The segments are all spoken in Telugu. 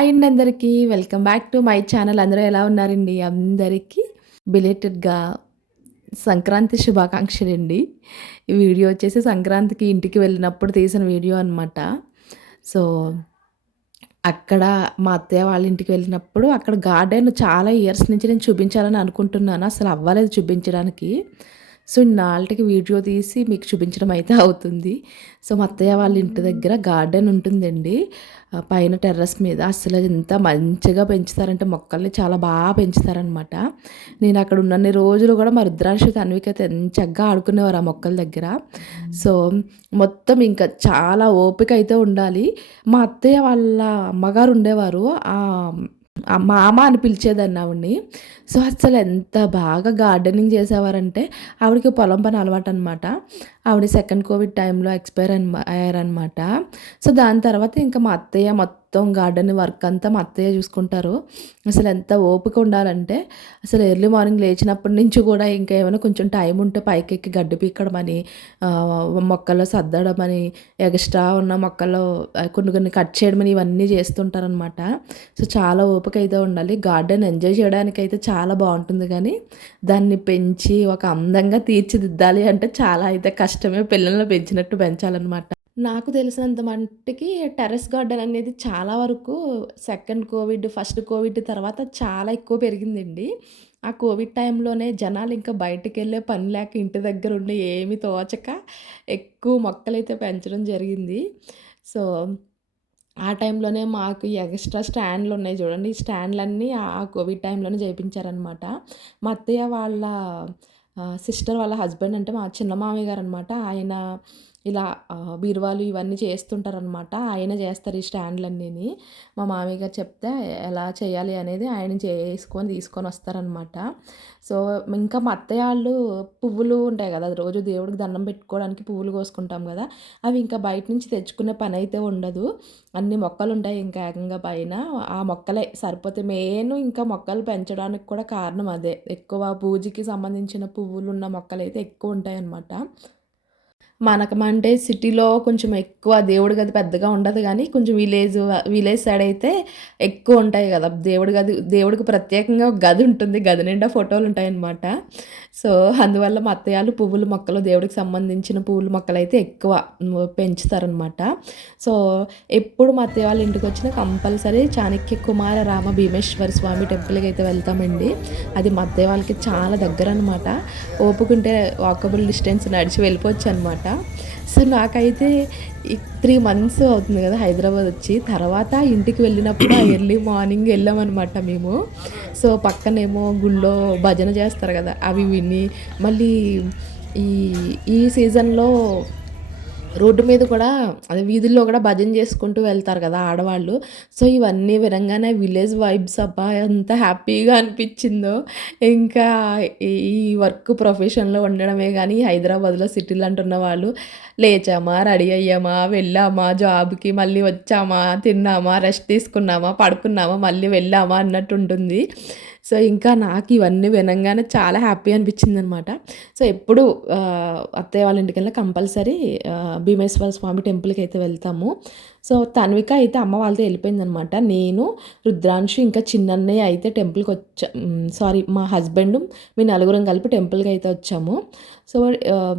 హాయ్ అండి అందరికీ. Welcome back to my channel. అందరూ ఎలా ఉన్నారండి? అందరికీ బిలేటెడ్‌గా సంక్రాంతి శుభాకాంక్షలండి. ఈ వీడియో వచ్చేసి సంక్రాంతికి ఇంటికి వెళ్ళినప్పుడు తీసిన వీడియో అనమాట. సో, అక్కడ మా అత్తయ్య వాళ్ళ ఇంటికి వెళ్ళినప్పుడు అక్కడ గార్డెన్ చాలా ఇయర్స్ నుంచి నేను చూపించాలని అనుకుంటున్నాను. అసలు అవ్వలేదు చూపించడానికి. సో, ఇన్నాళ్టికి వీడియో తీసి మీకు చూపించడం అయితే అవుతుంది. సో, మా అత్తయ్య వాళ్ళ ఇంటి దగ్గర గార్డెన్ ఉంటుందండి. పైన టెర్రస్ మీద అసలు ఎంత మంచిగా పెంచుతారంటే మొక్కల్ని చాలా పెంచుతారనమాట. నేను అక్కడ ఉన్నన్ని రోజులు కూడా మా రుద్రాంశు, తన్విక అయితే ఎంచక్కా ఆడుకునేవారు ఆ మొక్కల దగ్గర. సో, మొత్తం ఇంకా చాలా ఓపిక అయితే ఉండాలి. మా అత్తయ్య వాళ్ళ అమ్మగారు ఉండేవారు. మామ అని పిలిచేదాన్ని ఆవిడని. సో, అసలు ఎంత బాగా గార్డెనింగ్ చేసేవారంటే ఆవిడకి పొలం పని అలవాటనమాట. ఆవిడ సెకండ్ కోవిడ్ టైంలో ఎక్స్‌పైర్ అయ్యారనమాట. సో, దాని తర్వాత ఇంకా మా అత్తయ్య మొత్తం గార్డెన్ వర్క్ అంతా మా అత్తయ్య చూసుకుంటారు. అసలు ఎంత ఓపిక ఉండాలంటే అసలు ఎర్లీ మార్నింగ్ లేచినప్పటి నుంచి కూడా ఇంకా ఏమైనా కొంచెం టైం ఉంటే పైకెక్కి గడ్డి పీకడమని, మొక్కల్లో సర్దడమని, ఎక్స్ట్రా ఉన్న మొక్కల్లో కొన్ని కొన్ని కట్ చేయడమని ఇవన్నీ చేస్తుంటారనమాట. సో, చాలా ఓపిక అయితే ఉండాలి. గార్డెన్ ఎంజాయ్ చేయడానికైతే చాలా బావుంటుంది కానీ, దాన్ని పెంచి ఒక అందంగా తీర్చిదిద్దాలి అంటే చాలా అయితే కష్టమే. పిల్లల్ని పెంచినట్టు పెంచాలనమాట. నాకు తెలిసినంత మట్టికి టెర్రస్ గార్డెన్ అనేది చాలా వరకు సెకండ్ కోవిడ్, ఫస్ట్ కోవిడ్ తర్వాత చాలా ఎక్కువ పెరిగిందండి. ఆ కోవిడ్ టైంలోనే జనాలు ఇంకా బయటికెళ్ళే పని లేక ఇంటి దగ్గర ఉండి ఏమి తోచక ఎక్కువ మొక్కలైతే పెంచడం జరిగింది. సో, ఆ టైంలోనే మాకు ఈ ఎక్స్‌ట్రా స్టాండ్‌లున్నాయి చూడండి. ఈ స్టాండ్‌లన్నీ ఆ కోవిడ్ టైంలోనే చేపించారనమాట. మా అత్తయ్య వాళ్ళ సిస్టర్ వాళ్ళ హస్బెండ్ అంటే మా చిన్న మామయ్య గారనమాట. ఆయన ఇలా బీరువాలు ఇవన్నీ చేస్తుంటారనమాట. ఆయనే చేస్తారు ఈ స్టాండ్‌లన్నీని. మా మామయ్య గారు చెప్తే ఎలా చేయాలి అనేది ఆయన తీసుకొనొస్తారనమాట. సో, ఇంకా మా అత్తయ్య ఆళ్ళు పువ్వులు ఉంటాయి గదా! రోజు దేవుడికి దండం పెట్టుకోవడానికి పువ్వులు కోసుకుంటాం గదా! అవి ఇంకా బయట నుంచి తెచ్చుకునే పనైతే ఉండదు. అన్ని మొక్కలుంటాయి ఇంకా ఏకంగా పైన. ఆ మొక్కలే సరిపోతాయి. మెయిన్ ఇంకా మొక్కలు పెంచడానికి కూడా కారణం అదే. ఎక్కువ పూజకి సంబంధించిన పువ్వులున్న మొక్కలైతే ఎక్కువుంటాయనమాట. మనకమంటే సిటీలో కొంచెం ఎక్కువ దేవుడి గది పెద్దగా ఉండదు గానీ, కొంచెం విలేజ్ సైడ్ అయితే ఎక్కువుంటాయి గదా! దేవుడికి ప్రత్యేకంగా ఒక గది ఉంటుంది. గది నిండా ఫోటోలుంటాయనమాట. సో, అందువల్ల మా అత్తయ్యోళ్ళు పువ్వుల మొక్కలు, దేవుడికి సంబంధించిన పువ్వుల మొక్కలైతే ఎక్కువ పెంచుతారనమాట. సో, ఎప్పుడు మా అత్తయ్య వాళ్ళ ఇంటికొచ్చినా కంపల్సరీ చాణక్య కుమార రామ భీమేశ్వర స్వామి టెంపుల్‌కైతే వెళ్తామండి. అది మా అత్తయ్య వాళ్ళకి చాలా దగ్గరనమాట. ఓపుకుంటే వాకబుల్ డిస్టెన్స్ నడిచి వెళ్ళిపోవచ్చనమాట. సో, నాకైతే ఈ 3 మంత్స్ అవుతుంది గదా! హైదరాబాద్ వచ్చి. తర్వాత ఇంటికి వెళ్ళినప్పుడు ఎర్లీ మార్నింగ్ వెళ్ళామనమాట మేము. సో, పక్కనేమో గుళ్ళో భజన చేస్తారు గదా! అవి విని మళ్ళీ ఈ ఈ సీజన్‌లో రోడ్డు మీద కూడా అదే వీధుల్లో కూడా భజన చేసుకుంటూ వెళ్తారు కదా ఆడవాళ్ళు. సో, ఇవన్నీ వినంగానే విలేజ్ వైబ్స్ అబ్బా! ఎంత హ్యాపీగా అనిపిచ్చిందో. ఇంకా ఈ వర్క్ ప్రొఫెషన్‌లో ఉండడమే గానీ, హైదరాబాద్‌లో సిటీలో అంటున్న వాళ్ళు లేచామా, రెడీ అయ్యామా, వెళ్ళామా జాబ్‌కి, మళ్ళీ వచ్చామా, తిన్నామా, రెస్ట్ తీసుకున్నామా, పడుకున్నామా, మళ్ళీ వెళ్ళామా అన్నట్టుంటుంది. సో, ఇంకా నాకు ఇవన్నీ వినంగానే చాలా హ్యాపీ అనిపించిందనమాట. సో, ఎప్పుడు అత్తయ్య వాళ్ళ ఇంటికెళ్ళినా కంపల్సరీ భీమేశ్వర స్వామి టెంపుల్‌కైతే వెళ్తాము. సో, తన్విక అయితే అమ్మ వాళ్ళతో వెళ్ళిపోయిందనమాట. నేను, రుద్రాంశు ఇంకా చిన్నన్నయ్య అయితే సారీ మా హస్బెండు, మేము నలుగురం కలిపి టెంపుల్‌కైతే వచ్చాము. సో,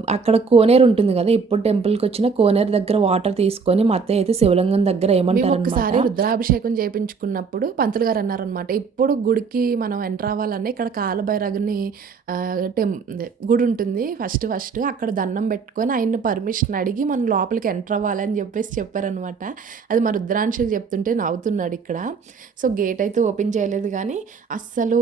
అక్కడ కోనేరు ఉంటుంది కదా! ఎప్పుడు టెంపుల్‌కొచ్చినా కోనేరు దగ్గర వాటర్ తీసుకొని మా అత్తయ్య అయితే శివలింగం దగ్గర ఏమంటారనమాట. ఒకసారి రుద్రాభిషేకం చేపించుకున్నప్పుడు పంతులు గారు అన్నారనమాట. ఎప్పుడు గుడికి మనం ఎంటర్ అవ్వాలన్నా ఇక్కడ కాలభైరవుని ఆహ్, టెం అదే గుడి ఉంటుంది ఫస్ట్ అక్కడ దండం పెట్టుకొని ఆయన్ని పర్మిషన్ అడిగి మనం లోపలికి ఎంటర్ అవ్వాలని చెప్పేసి చెప్పారనమాట. అది మా రుద్రాంశుకి చెప్తుంటే నవ్వుతున్నాడిక్కడ. సో, గేట్ అయితే ఓపెన్ చేయలేదు గానీ, అస్సలు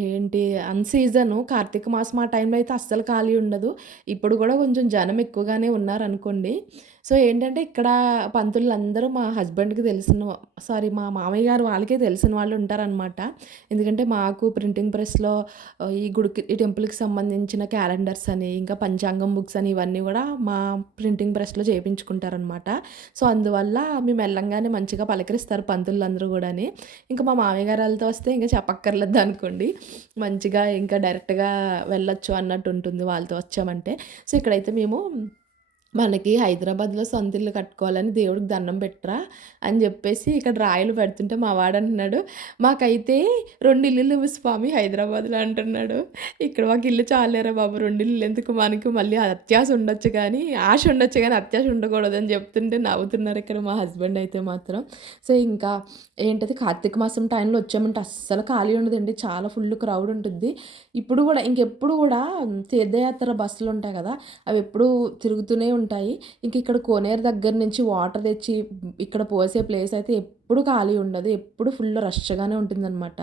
ఏంటి అన్‌సీజను కార్తీక మాసం ఆ టైంలో అయితే అస్సలు ఖాళీ ఉండదు. ఇప్పుడు గూడా కొంచెం జనం ఎక్కువగానే ఉన్నారనుకోండి. సో, ఏంటంటే ఇక్కడ పంతులందరూ మా హస్బెండ్‌కి మా మామయ్య గారు వాళ్ళకే తెలిసిన వాళ్ళు ఉంటారనమాట. ఎందుకంటే మాకు ప్రింటింగ్ ప్రెస్‌లో ఈ టెంపుల్‌కి సంబంధించిన క్యాలెండర్స్ అని, ఇంకా పంచాంగం బుక్స్ అని ఇవన్నీ గూడా మా ప్రింటింగ్ ప్రెస్‌లో చేపించుకుంటారనమాట. సో, అందువల్ల మేము ఎళ్ళంగానే మంచిగా పలకరిస్తారు పంతులందరూ గూడాని. ఇంకా మా మామయ్య గారు ఆళ్ళతో వస్తే ఇంక చెప్పక్కర్లేదనుకోండి. మంచిగా ఇంకా డైరెక్ట్‌గా వెళ్ళొచ్చు అన్నట్టుంటుంది వాళ్ళతో వచ్చామంటే. సో, ఇక్కడైతే మేము మనకి హైదరాబాద్‌లో సొంత ఇల్లు కట్టుకోవాలని దేవుడికి దండం పెట్టరా అని జెప్పేసి ఇక్కడ రాయలు పెడుతుంటే మా వాడంటున్నాడు, "మాకైతే 2 ఇల్లులు ఇవ్వు స్వామి హైదరాబాద్‌లో" అంటున్నాడు. ఇక్కడ మాకు ఇల్లు చాలులేరా బాబు 2 ఇల్లులు ఎందుకు మనకి మళ్ళీ అత్యాస ఉండొచ్చు గానీ, ఆశ ఉండొచ్చు గానీ అత్యాస ఉండకూడదని చెప్తుంటే నవ్వుతున్నారు ఇక్కడ మా హస్బెండ్ అయితే మాత్రం. సో, ఇంకా ఏంటది కార్తీక మాసం టైంలో వచ్చామంటే అస్సలు ఖాళీ ఉండదండి. చాలా ఫుల్ క్రౌడ్ ఉంటుద్ది. ఇప్పుడు గూడా ఇంకెప్పుడు గూడా తీర్థయాత్ర బస్సులుంటాయి గదా! అవెప్పుడూ తిరుగుతూనే ఉంటాయి. ఇంక ఇక్కడ కోనేరు దగ్గర నుంచి వాటర్ తెచ్చి ఇక్కడ పోసే ప్లేస్ అయితే ఎప్పుడు ఖాళీ ఉండదు. ఎప్పుడు ఫుల్ రష్‌గానే ఉంటుందనమాట.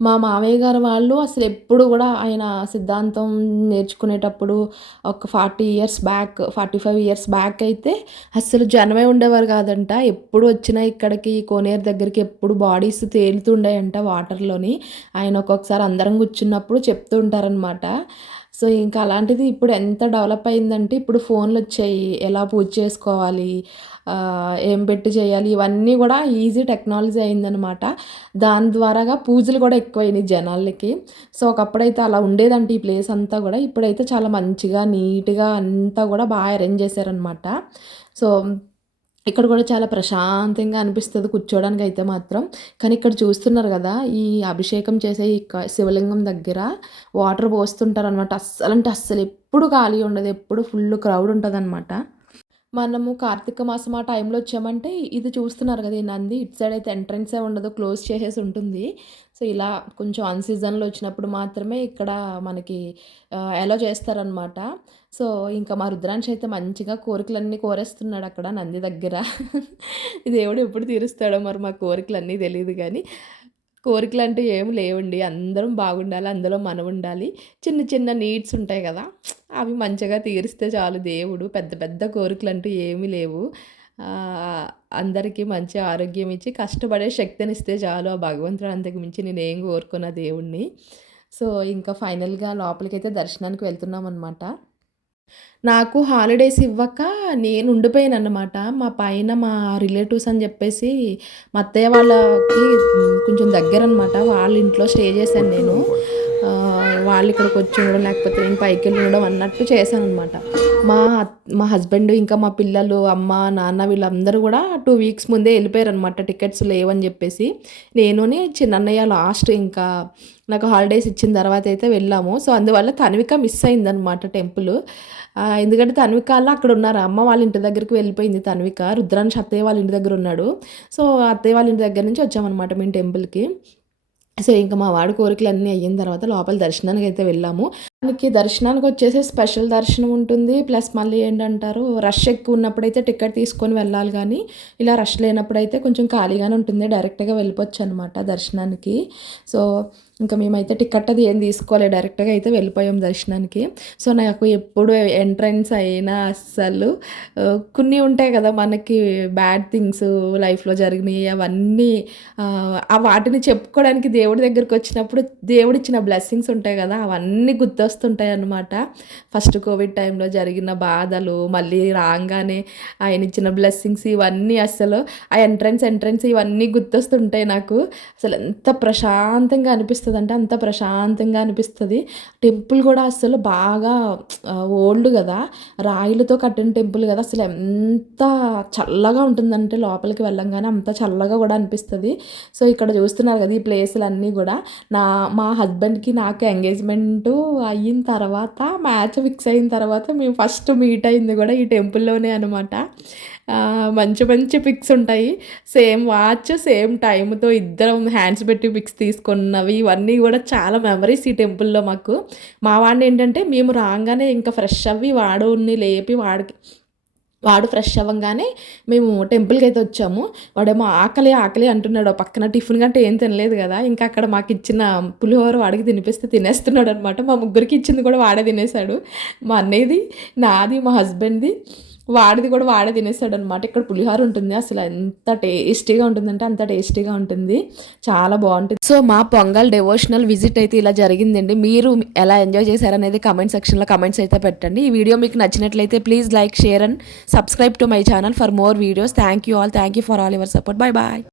మా మామయ్య గారు వాళ్ళు అసలెప్పుడు గూడా ఆయన సిద్ధాంతం నేర్చుకునేటప్పుడు ఒక 40 ఇయర్స్ బ్యాక్, 45 ఇయర్స్ బ్యాక్ అయితే అస్సలు జనమే ఉండేవారు గాదంట. ఎప్పుడు వచ్చినా ఇక్కడికి కోనేరు దగ్గరికి ఎప్పుడు బాడీస్ తేలుతుండేయంట వాటర్‌లోని. ఆయన ఒక్కొక్కసారి అందరం కూర్చున్నప్పుడు చెప్తూ ఉంటారనమాట. సో, ఇంకా అలాంటిది ఇప్పుడు ఎంత డెవలప్ అయిందంటే ఇప్పుడు ఫోన్‌లొచ్చాయి. ఎలా పూజ చేసుకోవాలి, ఏం పెట్టి చేయాలి ఇవన్నీ గూడా ఈజీ టెక్నాలజీ అయిందనమాట. దాని ద్వారాగా పూజలు గూడా ఎక్కువయినాయి జనాలకి. సో, ఒకప్పుడైతే అలా ఉండేదంట ఈ ప్లేస్ అంతా గూడా. ఇప్పుడైతే చాలా మంచిగా, నీట్‌గా అంతా గూడా అరేంజ్ చేశారనమాట. సో, ఇక్కడ కూడా చాలా ప్రశాంతంగా అనిపిస్తది కూర్చోడానికైతే మాత్రం. కానీ ఇక్కడ చూస్తున్నారు గదా! ఈ అభిషేకం చేసే ఈ శివలింగం దగ్గర వాటర్ పోస్తుంటారనమాట. అస్సలంటే అస్సలెప్పుడు ఖాళీ ఉండదు. ఎప్పుడు ఫుల్ క్రౌడ్ ఉంటదనమాట. మనము కార్తీక మాసం ఆ టైంలో వచ్చామంటే ఇది చూస్తున్నారు కదా! ఈ నంది ఇటు సైడ్ అయితే ఎంట్రన్సే ఉండదు. క్లోజ్ చేసేసి ఉంటుంది. సో, ఇలా కొంచెం అన్ సీజన్‌లో వచ్చినప్పుడు మాత్రమే ఇక్కడ మనకి అలో చేస్తారనమాట. సో, ఇంకా మా రుద్రాంశ్ అయితే మంచిగా కోరికలన్నీ కోరేస్తున్నాడు అక్కడ నంది దగ్గర. దేవుడు ఎప్పుడు తీరుస్తాడో మరి మా కోరికలన్నీ తెలీదు గానీ, కోరికలంటూ ఏమి లేవండి. అందరం బాగుండాలి. అందులో మనముండాలి. చిన్న చిన్న నీడ్స్ ఉంటాయి గదా! అవి మంచిగా తీరిస్తే చాలు దేవుడు. పెద్ద పెద్ద కోరికలంటూ ఏమీ లేవు. అందరికీ మంచి ఆరోగ్యం ఇచ్చి, కష్టపడే శక్తినిస్తే చాలు ఆ భగవంతుడు. అంతకు మించి నేనేం కోరుకోను ఆ దేవుడిని. సో, ఇంకా ఫైనల్‌గా లోపలికైతే దర్శనానికి వెళ్తున్నామనమాట. నాకు హాలిడేస్ ఇవ్వక నేను ఉండిపోయానన్నమాట. మా పైన మా రిలేటివ్స్ అని జెప్పేసి మా అత్తయ్య వాళ్ళకి కొంచెం దగ్గరనమాట. వాళ్ళ ఇంట్లో స్టే చేశాను నేను. వాళ్ళు ఇక్కడికొచ్చి ఉండడం లేకపోతే నేను పైకెళ్ళి ఉండడం అన్నట్టు చేశాననమాట. మా హస్బెండ్ ఇంకా మా పిల్లలు, అమ్మ, నాన్న వీళ్ళందరూ గూడా 2 వీక్స్ ముందే ఎళ్ళిపోయారనమాట. టికెట్స్ లేవని జెప్పేసి. నేనుని చిన్నన్నయ్య లాస్ట్ ఇంకా నాకు హాలిడేస్ ఇచ్చిన తర్వాత అయితే వెళ్ళాము. సో, అందువల్ల తన్విక మిస్ అయిందనమాట టెంపుల్. ఎందుకంటే తన్వికాళ్ళు అక్కడున్నారు. అమ్మ వాళ్ళ ఇంటి దగ్గరికి వెళ్ళిపోయింది తన్విక. రుద్రాంశ్ అత్తయ్య వాళ్ళ ఇంటి దగ్గరున్నాడు. సో, అత్తయ్య వాళ్ళ ఇంటి దగ్గర నుంచి వచ్చామనమాట మేము టెంపుల్‌కి. సో, ఇంక మా వాడి కోరికలన్నీ అయిన తర్వాత లోపల దర్శనానికైతే వెళ్ళాము. మనకి దర్శనానికొచ్చేసి స్పెషల్ దర్శనం ఉంటుంది. ప్లస్ మళ్ళీ ఏంటంటారు రష్ ఎక్కువున్నప్పుడైతే టికెట్ తీసుకొని వెళ్ళాలి గానీ, ఇలా రష్ లేనప్పుడైతే కొంచెం ఖాళీగానే ఉంటుంది. డైరెక్ట్‌గా వెళ్ళిపోవచ్చనమాట దర్శనానికి. సో, ఇంక మేమైతే టికెట్ అది ఏం తీసుకోలే. డైరెక్ట్‌గా అయితే వెళ్ళిపోయాం దర్శనానికి. సో, నాకు ఎప్పుడు ఎంట్రన్స్ అయినా అస్సలు కొన్ని ఉంటాయి కదా! మనకి బ్యాడ్ థింగ్స్ లైఫ్‌లో జరిగినియి అవన్నీ వాటిని చెప్పుకోవడానికి దేవుడి దగ్గరకొచ్చినప్పుడు దేవుడిచ్చిన బ్లెస్సింగ్స్ ఉంటాయి కదా! అవన్నీ గుర్తొస్తుంటాయన్నమాట. ఫస్ట్ కోవిడ్ టైంలో జరిగిన బాధలు, మళ్ళీ రాంగానే ఆయనిచ్చిన బ్లెస్సింగ్స్ ఇవన్నీ అస్సలు ఆ ఎంట్రన్స్ ఇవన్నీ గుర్తొస్తుంటాయి నాకు. అసలు ఎంత ప్రశాంతంగా అనిపిస్తదంటే అంత ప్రశాంతంగా అనిపిస్తది. టెంపుల్ గూడా అస్సలు బాగా ఓల్డ్ గదా! రాయిలతో కట్టిన టెంపుల్ గదా! అసలు ఎంత చల్లగా ఉంటుందంటే లోపలికి వెళ్ళంగానే అంత చల్లగా గూడా అనిపిస్తది. సో, ఇక్కడ చూస్తున్నారు గదా! ఈ ప్లేసులన్నీ గూడా మా హస్బెండ్‌కి నాకు ఎంగేజ్‌మెంటు అయిన తర్వాత మ్యాచ్ ఫిక్స్ అయిన తర్వాత మేము ఫస్ట్ మీట్ అయింది గూడా ఈ టెంపుల్‌లోనే అనమాట. మంచి మంచి పిక్స్ ఉంటాయి. సేమ్ వాచ్, సేమ్ టైమ్‌తో ఇద్దరం హ్యాండ్స్ పెట్టి పిక్స్ తీసుకున్నవి ఇవన్నీ గూడా చాలా మెమరీస్ ఈ టెంపుల్‌లో మాకు. మా వాడినేంటంటే మేము రాంగానే ఇంకా ఫ్రెష్ అవ్వి వాడుని లేపి వాడు ఫ్రెష్ అవ్వంగానే మేము టెంపుల్‌కైతే వచ్చాము. వాడేమో ఆకలి, ఆకలి అంటున్నాడు. పక్కన టిఫిన్ గంట ఏం తినలేదు గదా! ఇంకా అక్కడ మాకిచ్చిన పులిహోర వాడికి తినిపిస్తే తినేస్తున్నాడనమాట. మా ముగ్గురికి ఇచ్చింది కూడా వాడే తినేసాడు. మా అన్నయ్యది, నాది, మా హస్బెండ్‌ది, వాడిది కూడా వాడే తినేసాడనమాట. ఇక్కడ పులిహోర ఉంటుంది. అసలు ఎంత టేస్టీగా ఉంటుందంటే అంత టేస్టీగా ఉంటుంది. చాలా బావుంటుంది. సో, మా పొంగల్ డివోషనల్ విజిట్ అయితే ఇలా జరిగిందండి. మీరు ఎలా ఎంజాయ్ చేశారనేది కామెంట్ సెక్షన్‌లో కామెంట్స్ అయితే పెట్టండి. ఈ వీడియో మీకు నచ్చినట్లయితే please like, share and subscribe to my channel for more videos. Thank you all. Thank you for all your support. Bye bye.